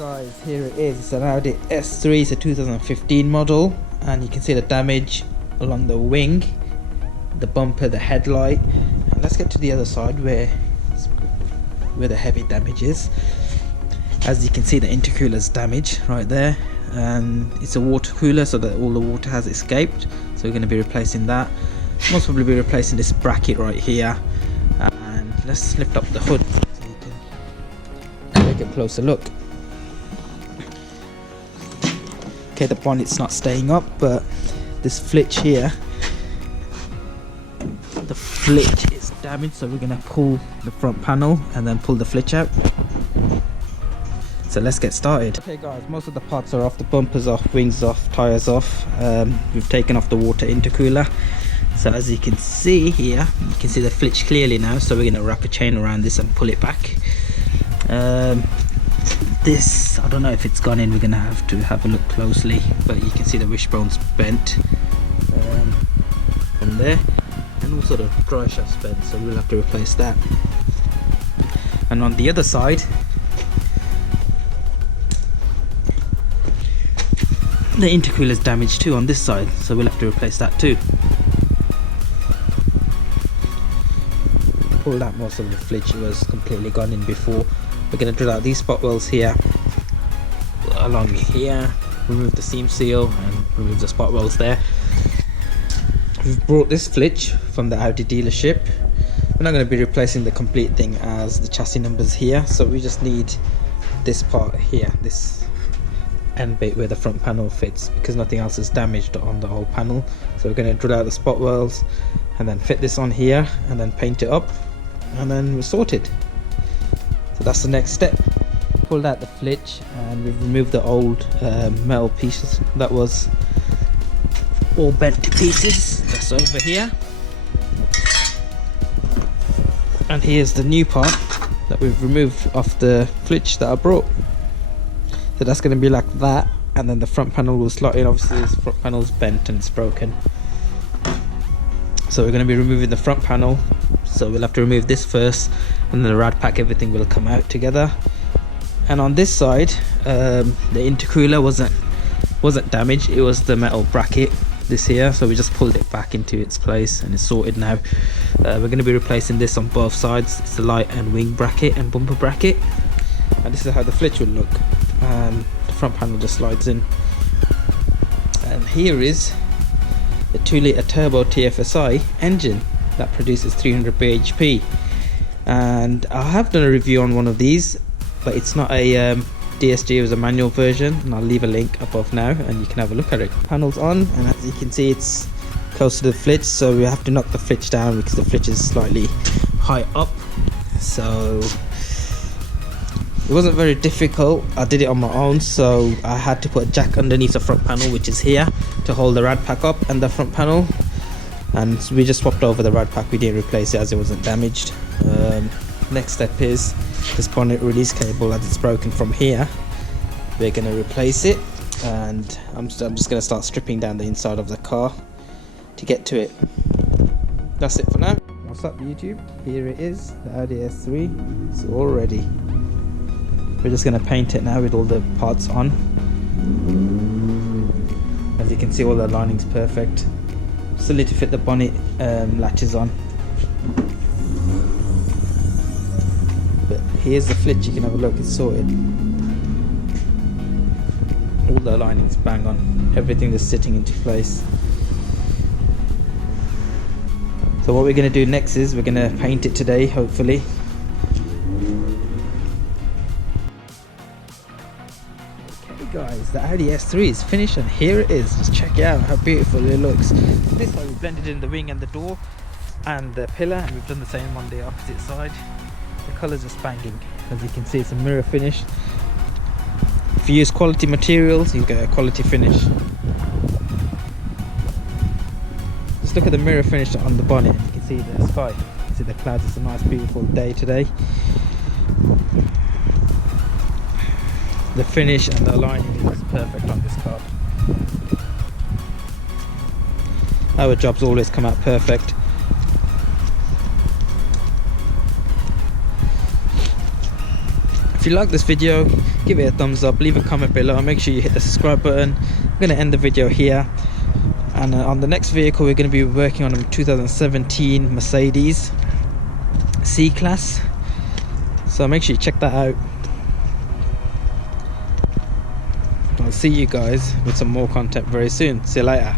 Guys, here it is. It's an Audi S3. It's a 2015 model, and you can see the damage along the wing, the bumper, the headlight. And let's get to the other side where the heavy damage is. As you can see, the intercooler's damaged right there, and it's a water cooler, so that all the water has escaped. So we're going to be replacing that. Most probably be replacing this bracket right here. And let's lift up the hood so you can take a closer look. Okay, the bonnet's not staying up, but this flitch here, the flitch is damaged, so we're going to pull the front panel and then pull the flitch out. So let's get started. Okay guys, most of the parts are off, the bumpers off, wings off, tyres off. We've taken off the water intercooler. So as you can see here, you can see the flitch clearly now, so we're going to wrap a chain around this and pull it back. This, I don't know if it's gone in, we're going to have a look closely, but you can see the wishbone's bent from there, and also the dry shaft's bent, so we'll have to replace that. And on the other side, the intercooler's damaged too on this side, so we'll have to replace that too. Pulled out most of the flitch, it was completely gone in before. We're going to drill out these spot welds here, along here, remove the seam seal and remove the spot welds there. We've brought this flitch from the Audi dealership. We're not going to be replacing the complete thing as the chassis numbers here, so we just need this part here, this end bit where the front panel fits, because nothing else is damaged on the whole panel. So we're going to drill out the spot welds and then fit this on here and then paint it up, and then we're sorted. So that's the next step. Pulled out the flitch and we've removed the old metal pieces that was all bent to pieces. That's over here. And here's the new part that we've removed off the flitch that I brought. So that's going to be like that, and then the front panel will slot in. Obviously this front panel's bent and it's broken, so we're going to be removing the front panel. So we'll have to remove this first, and then the rad pack, everything will come out together. And on this side, the intercooler wasn't damaged, it was the metal bracket, this here, so we just pulled it back into its place and it's sorted now. We're going to be replacing this on both sides. It's the light and wing bracket and bumper bracket, and this is how the flitch will look. The front panel just slides in, and here is the 2-litre turbo TFSI engine that produces 300 bhp, and I have done a review on one of these, but it's not a DSG, it was a manual version, and I'll leave a link above now and you can have a look at it. Panel's on, and as you can see it's close to the flitch, so we have to knock the flitch down because the flitch is slightly high up. So it wasn't very difficult, I did it on my own, so I had to put a jack underneath the front panel, which is here, to hold the rad pack up and the front panel. And so we just swapped over the rad pack, we didn't replace it as it wasn't damaged. Next step is this bonnet release cable, as it's broken from here. We're going to replace it, and I'm just going to start stripping down the inside of the car to get to it. That's it for now. What's up YouTube? Here it is, the Audi S3. It's all ready. We're just going to paint it now with all the parts on. As you can see, all the lining's perfect. Still need to fit the bonnet latches on. But here's the flitch, you can have a look, it's sorted. All the lining's bang on, everything is sitting into place. So what we're going to do next is we're going to paint it today, hopefully. Guys, the Audi S3 is finished, and here it is. Just check it out how beautiful it looks. This side we blended in the wing and the door and the pillar, and we've done the same on the opposite side. The colours are banging. As you can see, it's a mirror finish. If you use quality materials, you get a quality finish. Just look at the mirror finish on the bonnet. You can see the sky, you can see the clouds. It's a nice beautiful day today. The finish and the lining is perfect on this car. Our jobs always come out perfect. If you like this video, give it a thumbs up, leave a comment below, make sure you hit the subscribe button. I'm going to end the video here, and on the next vehicle we're going to be working on a 2017 Mercedes C-Class, so make sure you check that out. I'll see you guys with some more content very soon. See you later.